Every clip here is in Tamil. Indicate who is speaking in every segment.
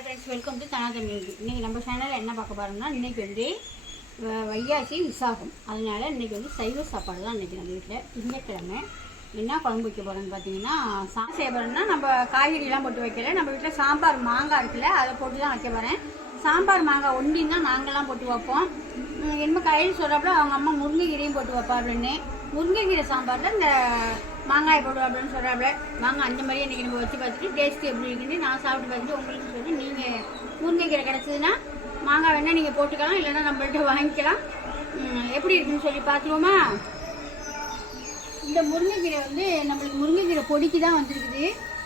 Speaker 1: ஹாய் ஃப்ரெண்ட்ஸ் வெல்கம் டு தனாதம் மியூசிக் இன்றைக்கி நம்ம சேனலில் என்ன பார்க்க போகிறோம்னா இன்றைக்கி வந்து வ- வையாசி விசாகம். அதனால் இன்றைக்கி வந்து சைவ சாப்பாடு தான் இன்றைக்கி நம்ம வீட்டில் திங்கக்கிழமை என்ன குழம்பு வைக்க போகிறோம்னு பார்த்தீங்கன்னா சா செய்ய போகிறோம்னா நம்ம காய்கறிலாம் போட்டு வைக்கல. நம்ம வீட்டில் சாம்பார் மாங்காய் இருக்குல்ல அதை போட்டு தான் வைக்க போகிறேன் சாம்பார் மாங்காய் ஒண்டின்னு தான் நாங்கள்லாம் போட்டு வைப்போம். உம், என்னமோ கையில் சொல்கிறப்பல அவங்க அம்மா முருங்கைக்கீரையும் போட்டு வைப்பா அப்படின்னு முருங்கைக்கீரை சாம்பாரில் இந்த மாங்காய் போடுவோம் அப்படின்னு சொல்கிறாப்புல வாங்க அந்த மாதிரியே இன்றைக்கி நம்ம வச்சு பார்த்துட்டு டேஸ்ட் எப்படி இருக்குன்னு நான் சாப்பிட்டு பார்த்துட்டு உங்களுக்கு சொல்லி நீங்கள் முருங்கைக்கீரை கிடச்சிதுன்னா மாங்காய் வேணால் நீங்கள் போட்டுக்கலாம் இல்லைன்னா நம்மள்கிட்ட வாங்கிக்கலாம். எப்படி இருக்குன்னு சொல்லி பார்த்துருவோமா? இந்த முருங்கைக்கீரை வந்து நம்மளுக்கு முருங்கைக்கீரை பொடிக்கு தான் வந்திருக்குது.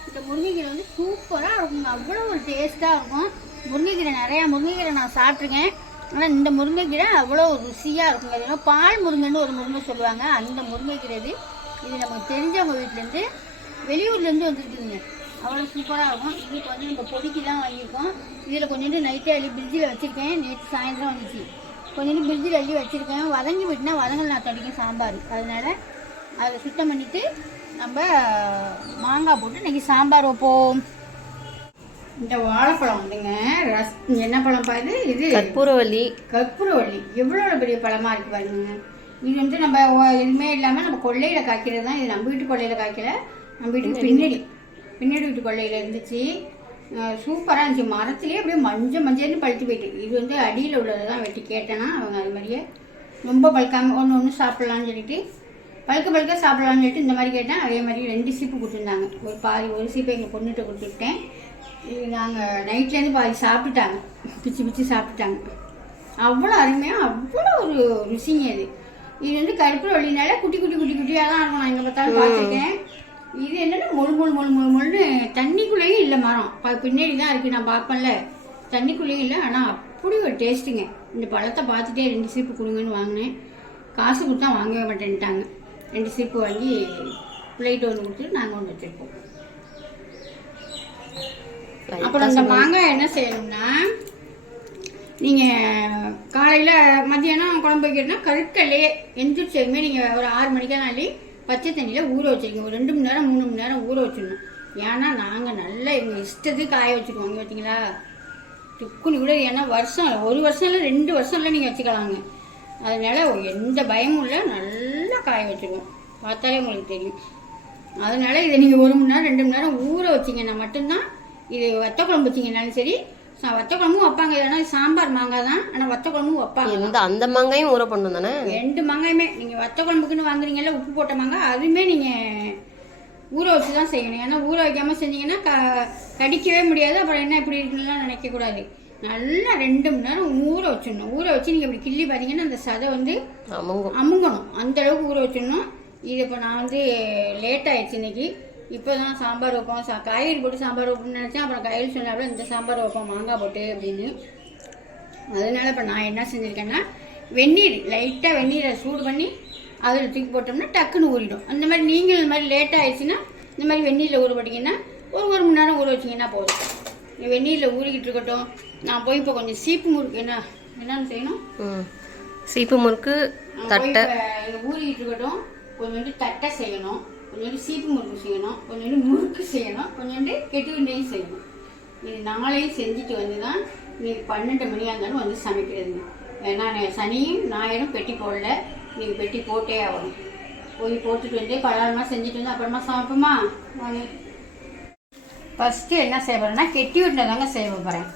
Speaker 1: இந்த முருங்கைக்கீரை வந்து சூப்பராக இருக்கும். அவ்வளோ ஒரு டேஸ்ட்டாக இருக்கும். முருங்கைக்கீரை நிறையா முருங்கைக்கீரை நான் சாப்பிட்ருக்கேன் ஆனால் இந்த முருங்கைக்கீரை அவ்வளோ ருசியாக இருக்குங்க பால் முருங்கைன்னு ஒரு முருங்கை சொல்லுவாங்க. அந்த முருங்கைக்கீரை இது. இது நமக்கு தெரிஞ்சவங்க வீட்டிலேருந்து வெளியூர்லேருந்து வந்துருக்குதுங்க. அவ்வளோ சூப்பராக இருக்கும். இதுக்கு வந்து நம்ம பொடிக்கு தான் வாங்கியிருக்கோம். இதில் கொஞ்சோண்டு நைட்டே அள்ளி ஃப்ரிட்ஜில் வச்சுருக்கேன். நேற்று சாயந்தரம் வந்துச்சு. கொஞ்சோண்டு பிரிட்ஜில் அள்ளி வச்சுருக்கேன். வதங்கி விட்டுனா வதங்கல் நான் தடிக்கும் சாம்பார். அதனால் அதை சுத்தம் பண்ணிவிட்டு நம்ம மாங்காய் போட்டு இன்றைக்கி சாம்பார் வைப்போம். இந்த வாழைப்பழம் வந்துங்க. ரஸ் என்ன பழம் பாரு இது?
Speaker 2: கற்பூரவல்லி
Speaker 1: கற்பூரவள்ளி. எவ்வளோ பெரிய பழமா இருக்கு பாருங்க. இது வந்து நம்ம எதுவுமே இல்லாமல் நம்ம கொள்ளையில் காய்க்கிறது தான். இது நம்ம வீட்டு கொள்ளையில் காய்க்கல. நம்ம வீட்டுக்கு பின்னாடி. பின்னாடி. வீட்டு கொள்ளையில் இருந்துச்சு. சூப்பராக இருந்துச்சு. மரத்துலேயே அப்படியே மஞ்சள் மஞ்சள்னு பழுத்து போயிட்டு இது வந்து அடியில் உள்ளதை தான் வெட்டி கேட்டேன்னா அவங்க அது மாதிரியே. ரொம்ப பழுக்காம ஒன்று ஒன்று சாப்பிட்லான்னு சொல்லிட்டு. பழுக்க பழுக்க சாப்பிடலாம்னு சொல்லிட்டு இந்த மாதிரி கேட்டேன். அதே மாதிரி ரெண்டு சீப்பு கொடுத்துருந்தாங்க. ஒரு பாதி ஒரு சீப்பை எங்கள் பொண்ணுகிட்ட கொடுத்துட்டேன். நாங்கள் நைட்லேருந்து பாதி சாப்பிட்டுட்டாங்க. பிச்சு பிச்சு சாப்பிட்டுட்டாங்க. அவ்வளோ அருமையாக அவ்வளோ ஒரு ருசிங்க இது. இது வந்து கருப்பு வழினால குட்டி குட்டி குட்டி குட்டியாக தான் இருக்கும். நான் எங்கே பார்த்தாலும் பார்த்துருக்கேன். இது என்னன்னா மொழு மொழு மொழு மொழு மொழுன்னு தண்ணிக்குள்ளேயும் இல்லை மரம். பின்னாடி தான் இருக்குது நான் பார்ப்பேன்ல. தண்ணிக்குள்ளேயும் இல்லை. ஆனால் அப்படி ஒரு டேஸ்ட்டுங்க இந்த பழத்தை பார்த்துட்டே ரெண்டு சீப்பு கொடுங்கன்னு வாங்கினேன். காசு கொடுத்தா வாங்கவே மாட்டேன்ட்டாங்க. ரெண்டு சீப்பு வாங்கி பிளேட் ஒன்று கொடுத்துட்டு நாங்கள் ஒன்று வச்சுருப்போம் அப்புறம் இந்த மாங்காய் என்ன செய்யணும்னா நீங்கள் காலையில் மத்தியானம் குழம்பு வைக்கிறதுனா கருக்கல்லையே எந்திரிச்சதுமே நீங்கள் ஒரு ஆறு மணிக்கெல்லாம் பச்சை தண்ணியில் ஊற வச்சிருக்கீங்க ஒரு ரெண்டு மணி நேரம் மூணு மணி நேரம் ஊற வச்சிடணும். ஏன்னா நாங்கள் நல்லா எங்கள் இஷ்டத்துக்கு காய வச்சுக்குவோங்க பார்த்தீங்களா துக்குனு கூட ஏன்னா வருஷம் இல்லை ஒரு வருஷம் இல்லை ரெண்டு வருஷம்ல நீங்கள் வச்சுக்கலாங்க. அதனால எந்த பயமும் இல்லை நல்லா காய வச்சுருவோம் பார்த்தாலே உங்களுக்கு தெரியும். அதனால இதை நீங்கள் ஒரு மணி நேரம் ரெண்டு மணி நேரம் ஊற வச்சிங்கன்னா மட்டும்தான் இது வத்த குழம்பு வச்சிங்கனாலும் சரி. வத்த குழம்பும் வைப்பாங்க. இல்லைன்னா சாம்பார் மாங்காய் தான். ஆனால் வத்த குழம்பும் வைப்பாங்க
Speaker 2: இந்த அந்த மாங்காயும் ஊற பண்ணும் தானே?
Speaker 1: ரெண்டு மாங்காயுமே. நீங்கள் வத்த குழம்புக்குன்னு வாங்குறீங்கல்ல உப்பு போட்ட மாங்காய் அதுவுமே நீங்கள் ஊற வச்சு தான் செய்யணும். ஏன்னா ஊற வைக்காமல் செஞ்சீங்கன்னா க கடிக்கவே முடியாது. அப்புறம் என்ன இப்படி இருக்குன்னுலாம் நினைக்கக்கூடாது நல்லா ரெண்டு மணி நேரம் ஊற வச்சிடணும். ஊற வச்சு நீங்கள் இப்படி கிள்ளி பார்த்தீங்கன்னா அந்த சதை வந்து அமுங்கணும். அந்த அளவுக்கு ஊற வச்சிடணும். இது இப்போ நான் வந்து லேட் ஆயிடுச்சு இன்னைக்கு. இப்போ தான் சாம்பார் வைப்போம். சா காய்கறி போட்டு சாம்பார் வைப்போம்னு நினச்சேன். அப்புறம் கையில் சொன்னாப்புல இந்த சாம்பார் வைப்போம் மாங்காய் போட்டு அப்படின்னு. அதனால இப்போ நான் என்ன செஞ்சுருக்கேன்னா வெந்நீர் லைட்டாக வெந்நீரை சூடு பண்ணி அதில் தூக்கி போட்டோம்னா டக்குன்னு ஊறிடும். அந்த மாதிரி நீங்கள் இந்த மாதிரி லேட் ஆயிடுச்சுன்னா இந்த மாதிரி வெந்நீரில் ஊற போட்டிங்கன்னா ஒரு ஒரு மணி நேரம் ஊற வச்சிங்கன்னா போதும். வெந்நீரில் ஊறிக்கிட்டு இருக்கட்டும். நான் போய் இப்போ கொஞ்சம் சீப்பு முறுக்கு என்ன என்னன்னு செய்யணும்?
Speaker 2: சீப்பு முறுக்கு
Speaker 1: தட்டை. ஊறிக்கிட்டு இருக்கட்டும். கொஞ்சோண்டு தட்டை செய்யணும். கொஞ்சோண்டு சீப்பு முறுக்கு செய்யணும் கொஞ்சோண்டு முறுக்கு செய்யணும் கொஞ்சோண்டு கெட்டு உருண்டையும் செய்யணும். இது நாளையும் செஞ்சுட்டு வந்து தான் இன்னைக்கு பன்னெண்டு மணியாக இருந்தாலும் வந்து சமைக்கிறதுங்க ஏன்னா சனியும் ஞாயிறும் பெட்டி போடல. இன்னைக்கு பெட்டி போட்டே ஆகணும். போய் போட்டுட்டு வந்து பலகாரமாக செஞ்சுட்டு வந்து அப்புறமா சமைப்போமா ஃபஸ்ட்டு என்ன செய்ய போகிறேன்னா கெட்டி உருண்டை தாங்க செய்ய போகிறேன்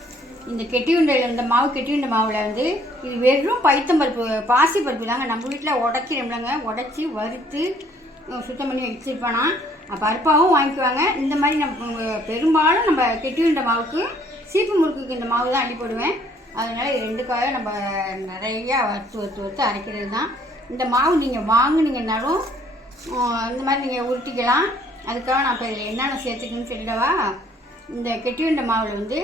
Speaker 1: இந்த கெட்டி உருண்டையில் இந்த மாவு கெட்டி உருண்டை மாவில் வந்து இது வெறும் பைத்தம்பருப்பு பாசி பருப்பு தாங்க. நம்ம வீட்டில் உடைக்கிறோம்லங்க. உடச்சி வறுத்து சுத்தம் பண்ணி வச்சுருப்பானா? பருப்பாகவும் வாங்கிக்குவாங்க. இந்த மாதிரி நம்ம பெரும்பாலும் நம்ம கெட்டி மாவுக்கு சீப்பு முறுக்குக்கு இந்த மாவு தான் அள்ளி போடுவேன். அதனால் இது ரெண்டு காயை நம்ம நிறையா வறுத்து வறுத்து வறுத்து அரைக்கிறது தான். இந்த மாவு நீங்கள் வாங்குனீங்கன்னாலும் இந்த மாதிரி நீங்கள் உருட்டிக்கலாம். அதுக்காக நான் இப்போ இதில் என்னென்ன சேர்த்துக்கணும்னு சொல்லிடவா இந்த கெட்டியுண்ட மாவில் வந்து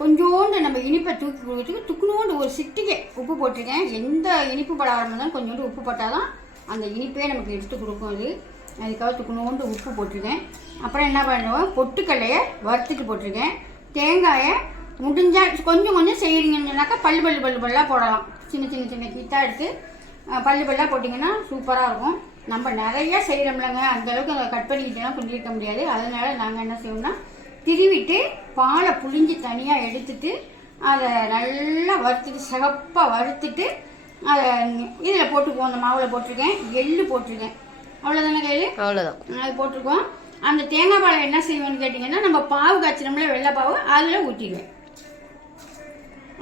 Speaker 1: கொஞ்சோண்டு நம்ம இனிப்பை தூக்கி கொடுத்துட்டு துக்குனோண்டு ஒரு சிட்டிகை உப்பு போட்டிருக்கேன். எந்த இனிப்பு பலகாரம் இருந்தாலும் கொஞ்சோண்டு உப்பு போட்டால் தான் அந்த இனிப்பே நமக்கு எடுத்து கொடுக்கும் அது அதுக்காக துக்குனோண்டு உப்பு போட்டிருக்கேன். அப்புறம் என்ன பண்ணுவோம்? பொட்டுக்கல்லையை வறுத்துட்டு போட்டிருக்கேன். தேங்காயை முடிஞ்சால் கொஞ்சம் கொஞ்சம் செய்கிறீங்கன்னாக்கா பல்லு பல்லு பல்லு பல்லாக போடலாம். சின்ன சின்ன சின்ன கிட்டாக எடுத்து பல்லு பல்லாக போட்டிங்கன்னா சூப்பராக இருக்கும். நம்ம நிறைய செய்கிறோம்லங்க அந்த அளவுக்கு அதை கட் பண்ணிக்கிட்டேன்னா பண்ணியிருக்க முடியாது. அதனால் நாங்கள் என்ன செய்வோம்னா திருவிட்டு பாலை புழிஞ்சு தனியாக எடுத்துட்டு அதை நல்லா வறுத்துட்டு சிவப்பாக வறுத்துட்டு அதை இதில் போட்டுக்குவோம் அந்த மாவில் போட்டிருக்கேன். எள்ளு போட்டிருக்கேன். அவ்வளோதானே கையில்
Speaker 2: அவ்வளோதான்
Speaker 1: அது போட்டிருக்கோம். அந்த தேங்காய் பாலை என்ன செய்வேன்னு கேட்டிங்கன்னா நம்ம பாவு காய்ச்சினோம்ல வெள்ளை பாவு அதில் ஊற்றிடுவேன்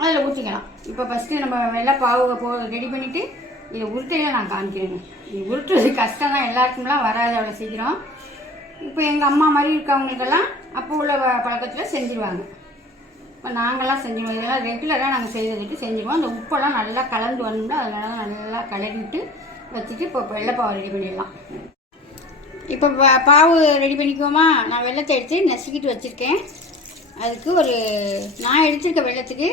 Speaker 1: அதில் ஊற்றிக்கலாம் இப்போ ஃபஸ்ட்டு நம்ம வெள்ளை பாவு போ ரெடி பண்ணிவிட்டு இதை உருட்டையில் நான் காமிக்கிறேங்க. இது உருட்டுறது கஷ்டம் தான் எல்லாருக்கும்லாம் வராது அவ்வளோ சீக்கிரம். இப்போ எங்கள் அம்மா மாதிரி இருக்கவங்களுக்கெல்லாம் அப்போ உள்ள பழக்கத்தில் செஞ்சுருவாங்க. இப்போ நாங்கள்லாம் செஞ்சுருவோம் இதெல்லாம் ரெகுலராக நாங்கள் செய்ததுக்கு செஞ்சுருவோம் அந்த உப்பெல்லாம் நல்லா கலந்து வரணும்னா அதனால தான் நல்லா கலரிட்டு வச்சுட்டு இப்போ வெள்ளைப்பாவை ரெடி பண்ணிடலாம். இப்போ பாவு ரெடி பண்ணிக்குவோமா? நான் வெள்ளத்தை எடுத்து நசுக்கிட்டு வச்சுருக்கேன். அதுக்கு ஒரு நான் எடுத்திருக்க வெள்ளத்துக்கு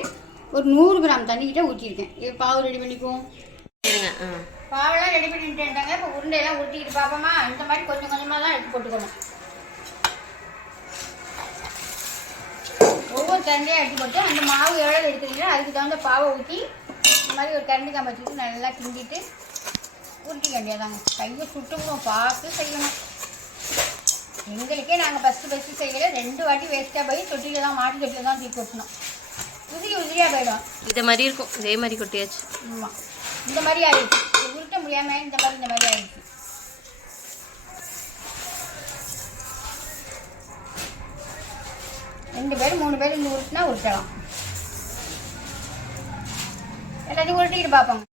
Speaker 1: ஒரு நூறு கிராம் தண்ணிக்கிட்ட ஊற்றிருக்கேன் இது பாவு ரெடி பண்ணிக்குவோம். பாவெல்லாம் ரெடி பண்ணிட்டேன்ட்டாங்க. இப்போ உருண்டையெல்லாம் ஊற்றிக்கிட்டு பார்ப்போமா இந்த மாதிரி கொஞ்சம் கொஞ்சமாக தான் எடுத்து போட்டுக்கணும். ஒவ்வொரு கரண்டியாக எடுத்து போட்டு அந்த மாவு எவ்வளோ எடுக்கிறீங்களோ அதுக்கு தகுந்த பாவை ஊற்றி இந்த மாதிரி ஒரு கரண்டி காமிச்சிட்டு நல்லா கிண்டிட்டு உருட்டிக்க வேண்டியதாங்க கையை சுட்டுக்கணும் பார்த்து செய்யணும். எங்களுக்கே நாங்கள் ஃபஸ்ட்டு ஃபஸ்ட்டு செய்யல. ரெண்டு வாட்டி வேஸ்ட்டாக போய் தொட்டியில் தான் மாட்டு தொட்டியில் தான் தூக்கி கொட்டணும் உதிரி உதிரியாக போயிடும்.
Speaker 2: இதை மாதிரி இருக்கும். இதே மாதிரி கொட்டியாச்சு.
Speaker 1: ஆமாம் இந்த மாதிரி ஆயிடுச்சு. இது உருட்ட முடியாமல் இந்த மாதிரி இந்த மாதிரி ஆயிடுச்சு. ரெண்டு பேர் மூணு பேர் இங்கே உருட்டினா உருட்டலாம். எல்லாத்தையும் உருட்டிக்கிட்டு பார்ப்போம்.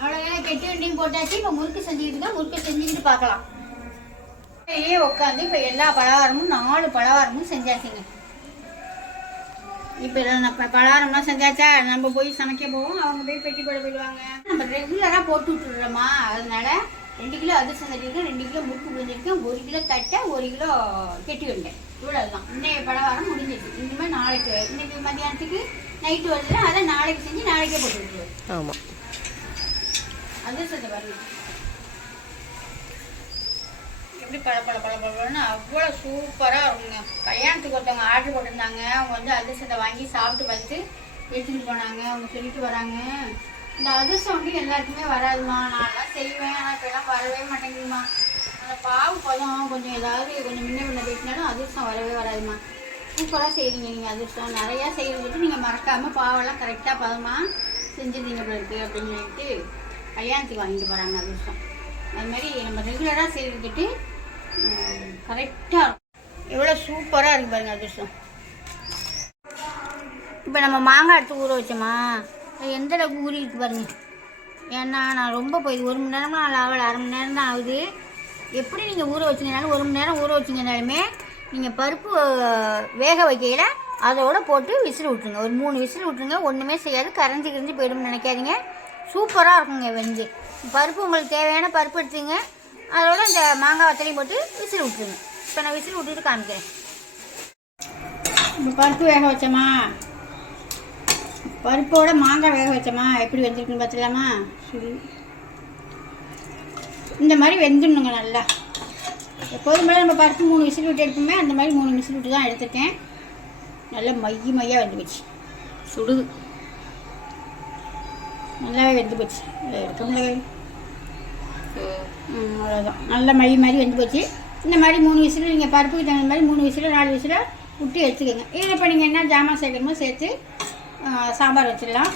Speaker 1: அவ்வளோதான் கெட்டி வண்டியும் போட்டாச்சு இப்போ முறுக்கு செஞ்சுக்கிட்டு தான் முறுக்கு செஞ்சுக்கிட்டு பார்க்கலாம். ஏ உட்காந்து இப்போ எல்லா பலகாரமும் நாலு பலகாரமும் செஞ்சாச்சுங்க. இப்போ நம்ம பலகாரம்லாம் செஞ்சாச்சா? நம்ம போய் சமைக்க போவோம் அவங்க போய் பெட்டி போட போயிடுவாங்க. நம்ம ரெகுலராக போட்டு விட்டுடுறோமா அதனால ரெண்டு கிலோ அதிர்ஷ்டம் தட்டியிருக்கேன் ரெண்டு கிலோ முறுக்கு புரிஞ்சிருக்கேன் ஒரு கிலோ தட்டை ஒரு கிலோ கெட்டி வண்டேன் இவ்வளோதான் இன்னைய பலகாரம் முடிஞ்சிச்சு இனிமேல் நாளைக்கு இன்னைக்கு மத்தியானத்துக்கு நைட்டு வருது அதை நாளைக்கு செஞ்சு நாளைக்கே போட்டு விட்டுருவேன்
Speaker 2: ஆமாம்
Speaker 1: அதிர்ஷ்டத்தை பாருங்க. எப்படி பல பல பல பலன்னு அவ்வளோ சூப்பராக இருக்குங்க. கல்யாணத்துக்கு ஒருத்தவங்க ஆர்டர் போட்டிருந்தாங்க. அவங்க வந்து அதிர்ஷ்டத்தை வாங்கி சாப்பிட்டு பார்த்து எடுத்துகிட்டு போனாங்க. அவங்க சொல்லிட்டு வராங்க. இந்த அதிர்ஷ்டம் வந்து எல்லாருக்குமே வராதுமா நான்லாம் செய்வேன். ஆனால் இப்போலாம் வரவே மாட்டேங்குதுமா பாவு பழம் கொஞ்சம் ஏதாவது கொஞ்சம் முன்ன முன்ன போயிட்டுனாலும் அதிர்ஷ்டம் வரவே வராதுமா சூப்பராக செய்கிறீங்க நீங்கள் அதிர்ஷ்டம். நிறையா செய்கிறதுக்கு நீங்கள் மறக்காமல் பாவெல்லாம் கரெக்டாக பதமாக செஞ்சுருந்தீங்க பிறகு அப்படின்னு சொல்லிட்டு கல்யாணத்துக்கு வாங்கிட்டு போகிறாங்க அதிர்ஷ்டம். அது மாதிரி நம்ம ரெகுலராக செய்கிறதுக்கு கரெக்டாக இருக்கும். எவ்வளோ சூப்பராக இருக்குது பாருங்கள் அதிர்ஷ்டம். இப்போ நம்ம மாங்காய் எடுத்து ஊற வச்சோமா? எந்த அளவுக்கு ஊறி பாருங்கள் ஏன்னா நான் ரொம்ப போய் ஒரு மணி நேரம்லாம் நான் அரை மணி நேரம் தான் ஆகுது. எப்படி நீங்கள் ஊற வச்சிங்கனாலும் ஒரு மணி நேரம் ஊற வச்சிங்கனாலுமே நீங்கள் பருப்பு வேக வைக்கையில் அதோட போட்டு விசில் விட்ருங்க ஒரு மூணு விசில் விட்ருங்க ஒன்றுமே செய்யாது. கரைஞ்சி கிரைஞ்சி போயிடும்னு நினைக்காதீங்க. சூப்பராக இருக்குங்க வெந்து. பருப்பு உங்களுக்கு தேவையான பருப்பு எடுத்துங்க. அதோட இந்த மாங்காய் வத்தலையும் போட்டு விசில் விட்ருங்க இப்போ நான் விசில் விட்டுட்டு காமிக்கிறேன். இப்போ பருப்பு வேக வச்சோமா? பருப்போட மாங்காய் வேக வச்சோமா? எப்படி வெந்திருக்குன்னு பார்த்துக்கலாமா? சரி. இந்த மாதிரி வெந்துடணுங்க நல்லா. எப்போதும் போல நம்ம பருப்பு மூணு விசில் விட்டு எடுப்போமே அந்த மாதிரி மூணு விசில் விட்டு தான் எடுத்துருக்கேன். நல்லா மைய மையாக வெந்து போச்சு.
Speaker 2: சுடுது
Speaker 1: நல்லாவே வெந்து போச்சு. எடுக்க முடியாது அவ்வளோதான் நல்ல மை மாதிரி வெந்து போச்சு. இந்த மாதிரி மூணு விசில் நீங்கள் பருப்புக்கு தகுந்த மாதிரி மூணு விசில் நாலு விசில் விட்டு எடுத்துக்கோங்க. இதில் இப்போ நீங்கள் என்ன ஜாமான் சேர்க்கணுமோ சேர்த்து சாம்பார் வச்சிடலாம்.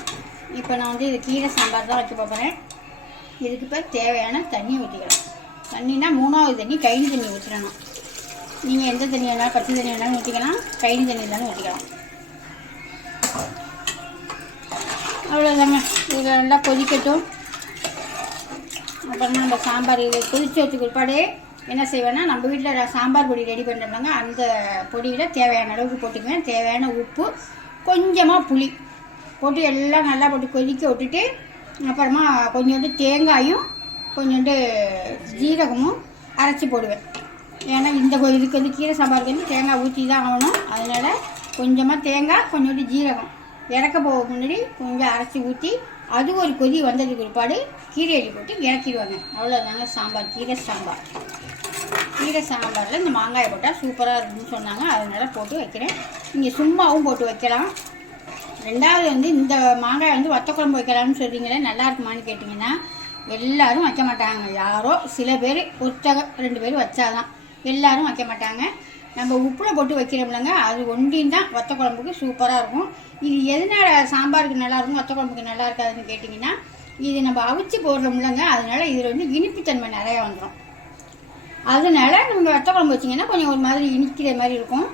Speaker 1: இப்போ நான் வந்து இது கீரை சாம்பார் தான் வச்சு போகிறேன் இதுக்கு இப்போ தேவையான தண்ணி ஊற்றிக்கலாம் தண்ணினா மூணாவது தண்ணி கைனி தண்ணி ஊற்றிடணும் நீங்கள் எந்த தண்ணி வேணாலும் பச்சை தண்ணி வேணாலும் ஊற்றிக்கலாம் கைனி தண்ணி இருந்தாலும் ஊற்றிக்கலாம் அவ்வளோதாங்க இது நல்லா கொதிக்கட்டும். அப்புறமா நம்ம சாம்பார் இது கொதிச்சு வச்சு பிற்பாடு என்ன செய்வேன்னா நம்ம வீட்டில் சாம்பார் பொடி ரெடி பண்ணுறாங்க அந்த பொடியில் தேவையான அளவுக்கு போட்டுக்குவேன். தேவையான உப்பு கொஞ்சமாக புளி. போட்டு எல்லாம் நல்லா போட்டு கொதிக்க விட்டுட்டு அப்புறமா கொஞ்சோண்டு தேங்காயும் கொஞ்சோண்டு ஜீரகமும் அரைச்சி போடுவேன். ஏன்னா இந்த கொ- இதுக்கு வந்து கீரை சாம்பாருக்கு வந்து தேங்காய் ஊற்றி தான் ஆகணும். அதனால் கொஞ்சமாக தேங்காய் கொஞ்சோண்டு ஜீரகம். இறக்க போக முன்னாடி கொஞ்சம் அரைச்சி ஊற்றி அது ஒரு கொதி வந்ததுக்கு பிற்பாடு கீரை அடி போட்டு இறக்கிடுவாங்க. அவ்வளோதாங்க சாம்பார் கீரை சாம்பார். கீரை சாம்பாரில் இந்த மாங்காயை போட்டால் சூப்பராக இருக்குன்னு சொன்னாங்க. அதனால் போட்டு வைக்கிறேன். நீங்கள் சும்மாவும் போட்டு வைக்கலாம். ரெண்டாவது வந்து இந்த மாங்காய் வந்து வத்த குழம்பு வைக்கலாம்னு சொல்கிறீங்களே நல்லா இருக்குமான்னு கேட்டிங்கன்னா எல்லாரும் வைக்க மாட்டாங்க. யாரோ சில பேர் ஒருத்தக ரெண்டு பேர் வச்சாதான் எல்லாரும் வைக்க மாட்டாங்க. நம்ம உப்பில் போட்டு வைக்கிறோம்லங்க அது ஒண்டியும் தான் வத்த குழம்புக்கு சூப்பராக இருக்கும். இது எதனால சாம்பாருக்கு நல்லா இருக்கும் வத்த குழம்புக்கு நல்லா இருக்காதுன்னு கேட்டிங்கன்னா இது நம்ம அவிச்சு போடுறோம்லங்க அதனால் இதில் வந்து இனிப்புத்தன்மை நிறையா வந்துடும் அதனால நம்ம வத்த குழம்பு வச்சிங்கன்னா கொஞ்சம் ஒரு மாதிரி இனிக்கிற மாதிரி இருக்கும்.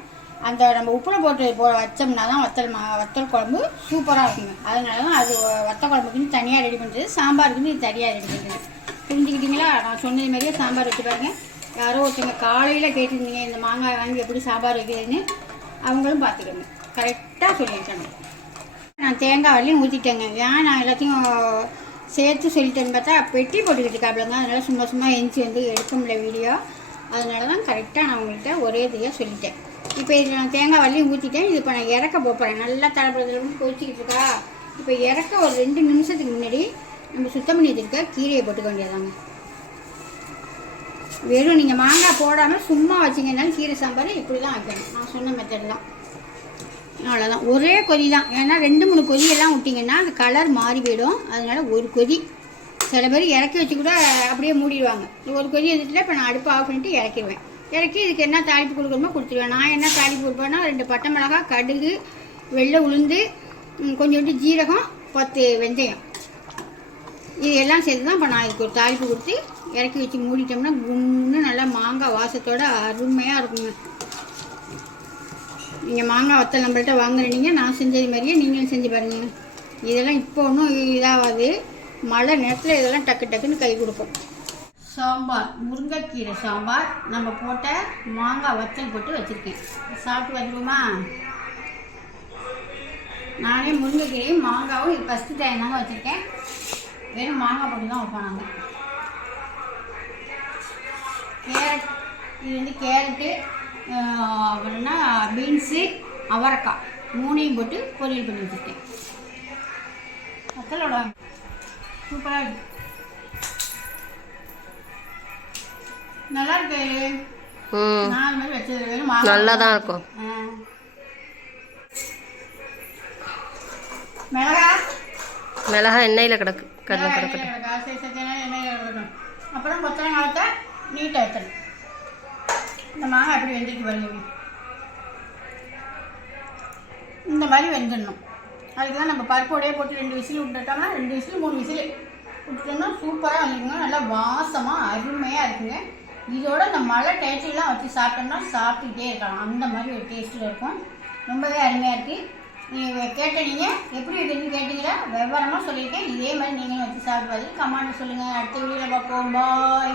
Speaker 1: அந்த நம்ம உப்பில் போட்டு போ வச்சோம்னா தான் வத்தல் மா வத்தல் குழம்பு சூப்பராக இருக்குங்க. அதனால தான் அது வத்த குழம்புக்குன்னு தனியாக ரெடி பண்ணுறது சாம்பாருக்குன்னு இது தனியாக ரெடி பண்ணுறது புரிஞ்சுக்கிட்டீங்களா? நான் சொன்னது மாதிரியே சாம்பார் வச்சு பாருங்க. யாரோ ஒருத்தங்க காலையில் கேட்டிருந்தீங்க இந்த மாங்காய் வாங்கி எப்படி சாம்பார் வைக்கிறதுன்னு. அவங்களும் பார்த்துக்கோங்க. கரெக்டாக சொல்லியிருக்காங்க. நான் தேங்காய் வரலையும் ஊற்றிட்டேங்க ஏன் நான் எல்லாத்தையும் சேர்த்து சொல்லிட்டேன்னு பார்த்தா பெட்டி போட்டுக்கிட்டு இருக்காப்லங்க. அதனால் சும்மா சும்மா எஞ்சி வந்து எடுக்க முடியல வீடியோ. அதனால தான் கரெக்டாக நான் உங்கள்கிட்ட ஒரே இதையாக சொல்லிட்டேன். இப்போ இது நான் தேங்காய் வரலையும் ஊற்றிட்டேன் இது இப்போ நான் இறக்க போகிறேன் நல்லா தடப்படத்துல கொதிச்சிக்கிட்டு இருக்கா? இப்போ இறக்க ஒரு ரெண்டு நிமிஷத்துக்கு முன்னாடி நம்ம சுத்தம் பண்ணி வச்சுருக்க கீரையை போட்டுக்க வேண்டியதாங்க வெறும் நீங்கள் மாங்காய் போடாமல் சும்மா வச்சிங்கனாலும் கீரை சாம்பார் இப்படி தான் வைக்கணும். நான் சொன்ன மெத்தட் தான். அவ்வளோதான் ஒரே கொதி தான். ஏன்னா ரெண்டு மூணு கொதியெல்லாம் விட்டிங்கன்னா அந்த கலர் மாறி போயிடும். அதனால ஒரு கொதி. சில பேர் இறக்கி வச்சு கூட அப்படியே மூடிடுவாங்க. ஒரு கொதி எடுத்துட்டு இப்போ நான் அடுப்பு ஆஃப் பண்ணிட்டு இறக்கிடுவேன். இறக்கி இதுக்கு என்ன தாளிப்பு கொடுக்கணுமோ கொடுத்துருவேன். நான் என்ன தாளிப்பு கொடுப்பேன்னா ரெண்டு பட்டை மிளகாய் கடுகு வெள்ளை உளுந்து கொஞ்சோண்டு ஜீரகம் பத்து வெந்தயம். இது எல்லாம் சேர்த்து தான் இப்போ நான் இதுக்கு ஒரு தாளிப்பு கொடுத்து இறக்கி வச்சு மூடிட்டோம்னா கும்னு நல்லா மாங்காய் வாசத்தோட அருமையாக இருக்குங்க. நீங்கள் மாங்காய் வத்தல் நம்மள்கிட்ட வாங்குறீங்க நான் செஞ்சது மாதிரியே நீங்களும் செஞ்சு பாருங்க. இதெல்லாம் இப்போ ஒன்றும் இதாகாது. மழை நேரத்தில் இதெல்லாம் டக்கு டக்குன்னு கை கொடுக்கும் சாம்பார் முருங்கைக்கீரை சாம்பார். நம்ம போட்ட மாங்காய் வத்தல் போட்டு வச்சுருக்கேன். சாப்பிட்டு வந்துருமா நானே முருங்கைக்கீரையும் மாங்காவும் இது ஃபஸ்ட்டு டைம் தாங்க வச்சுருக்கேன். வெறும் மாங்காய் போட்டு தான் வைப்போம் நாங்கள் கேரட் இது வந்து கேரட்டு அப்புறம்னா பீன்ஸு அவரைக்காய். மூணையும் போட்டு பொரியல் பண்ணி வச்சுருக்கேன். வத்தலோட சூப்பராக இருக்கு. நல்லா இருக்கு
Speaker 2: ம் நல்லா தான். இருக்கும்.
Speaker 1: மிளகா?
Speaker 2: மிளகா எண்ணெயில் கிடக்கு கடலை
Speaker 1: கிடக்கு. அப்புறம் கொத்தனை காலத்தை நீட்டாக வைக்கணும் இந்த மாங்காய் எப்படி வெந்திருக்கு பாருங்க. இந்த மாதிரி வெந்துடணும். அதுக்கு தான் நம்ம பருப்போடையே போட்டு ரெண்டு விசில் விட்டுட்டோம்னா ரெண்டு விசில் மூணு விசில் விட்டுட்டோம்னா சூப்பராக வந்துருக்குங்க. நல்லா வாசமாக அருமையாக இருக்குங்க. இதோட இந்த மழை டேஸ்ட்லாம் வச்சு சாப்பிட்டோம்னா சாப்பிட்டுக்கிட்டே இருக்கலாம். அந்த மாதிரி ஒரு டேஸ்ட்டில் இருக்கும். ரொம்பவே அருமையாக இருக்குது நீங்கள் கேட்ட நீங்கள் எப்படி இருக்குன்னு கேட்டீங்களா? விவரமாக சொல்லியிருக்கேன். இதே மாதிரி நீங்களும் வச்சு சாப்பிட்டு கமெண்ட் சொல்லுங்கள் அடுத்த வீடியோவில் பார்ப்போம். பாய்